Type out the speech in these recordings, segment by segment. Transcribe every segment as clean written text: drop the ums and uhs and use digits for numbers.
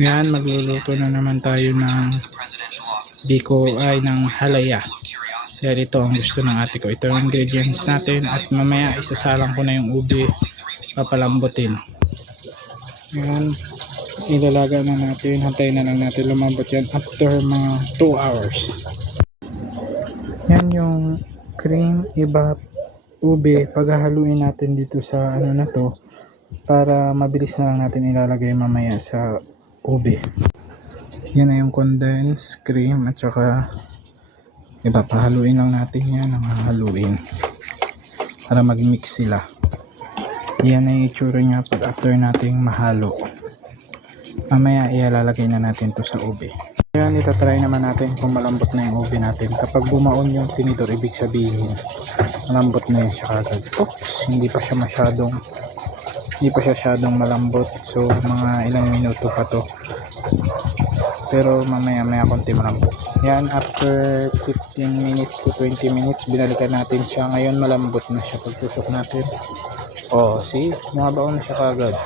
Yan, magluluto na naman tayo ng biko ay ng halaya. Dahil ito ang gusto ng ate ko. Ito ang ingredients natin at mamaya isasalang ko na yung ube, papalambutin. Yan, ilalaga na natin, hantayin na lang natin lumambot yan after mga 2 hours. Yan yung cream, iba, ube, paghahaluin natin dito sa ano na to para mabilis na lang natin ilalagay mamaya sa ube. Yan na yung condensed cream at saka iba, pahaluin lang natin yan, ang hahaluin para mag-mix sila. Yan na yung itsura nya pag after nating mahalo. Mamaya ilalagay na natin to sa ube. Yan, itatry naman natin kung malambot na yung ube natin. Kapag bumaon yung tinidor, ibig sabihin malambot na yun siya kagad. Oops, hindi pa siya masyadong malambot. So mga ilang minuto pa to, pero mamaya konti malambot. Yan, after 15 minutes to 20 minutes binalikan natin siya. Ngayon malambot na siya pagtusok natin. Oh, see, mabaon na siya kagad.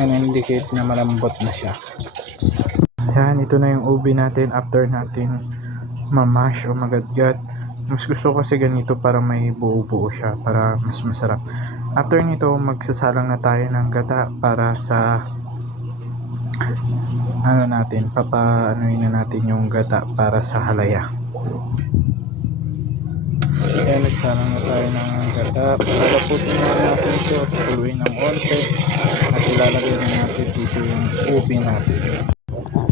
Yan, indicate na malambot na siya. Yan, ito na yung ube natin after natin mamash o magadgad. Mas gusto ko kasi ganito para may buo-buo siya, para mas masarap. After nito, magsasalang na tayo ng gata para sa ano natin, papaanoin na natin yung gata para sa halaya. Kaya nagsalang na tayo ng gata. Palaputin na natin ito, tuluin ng onte at ilalagay na natin dito yung ube natin.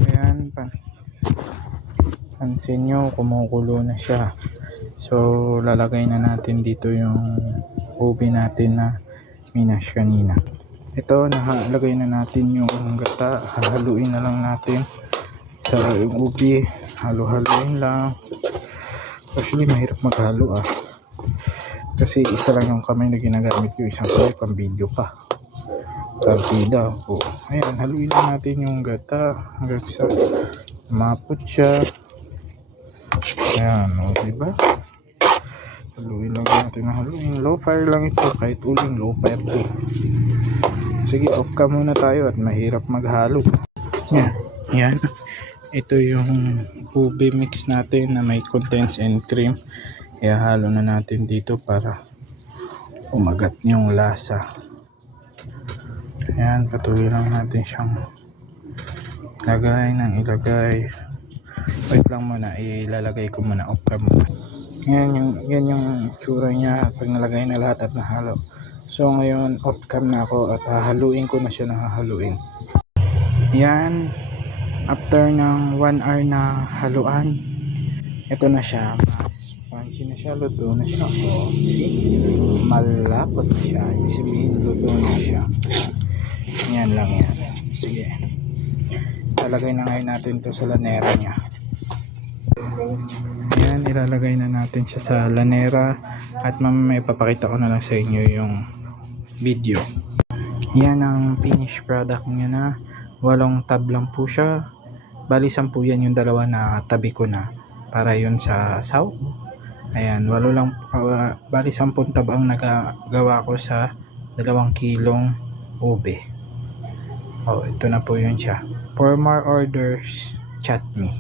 Ayan, pansin nyo, kumukulo na siya. So lalagay na natin dito yung ube natin na minash kanina. Ito, nahalagay na natin yung gata. Haluin na lang natin sa yung ube. Halo-haloin lang. Actually mahirap maghalo kasi isa lang yung kamay na ginagamit ko, isang kamay pang video pa, partida po. Ayan, haluin na natin yung gata hanggang sa mapot siya. Ayan, o diba, haluin lang natin, haluin. Low fire lang ito, kahit uling low fire to. Sige, off ka muna tayo at mahirap maghalo. Yan, ito yung ube mix natin na may contents and cream. Ihalo na natin dito para umagat yung lasa. Ayan, patuloy lang natin siyang ilagay. Wait lang muna, ilalagay ko muna, off cam muna. Yan yung tsura niya pag nalagay na lahat at nahalo. So ngayon off cam na ako at hahaluin ko na siya ng hahaluin. Yan, after ng 1 hour na haluan, ito na siya, mas spongy na siya, luto na siya. Oh, see, malapot na siya, ibig sabihin luto na siya. Yan lang yan. Sige, ilalagay na ngayon natin to sa lanera nya. Yan, ilalagay na natin siya sa lanera at mamaya ipapakita ko na lang sa inyo yung video. Yan ang finished product niya na 8 tab lang po siya. Bali 10 yan, yung dalawa na tabi ko na para yun sa saw. Ayan, 8 lang, bali 10 tab ang nagagawa ko sa 2 kilong ube. Oh, ito na po yun siya. For more orders, chat me.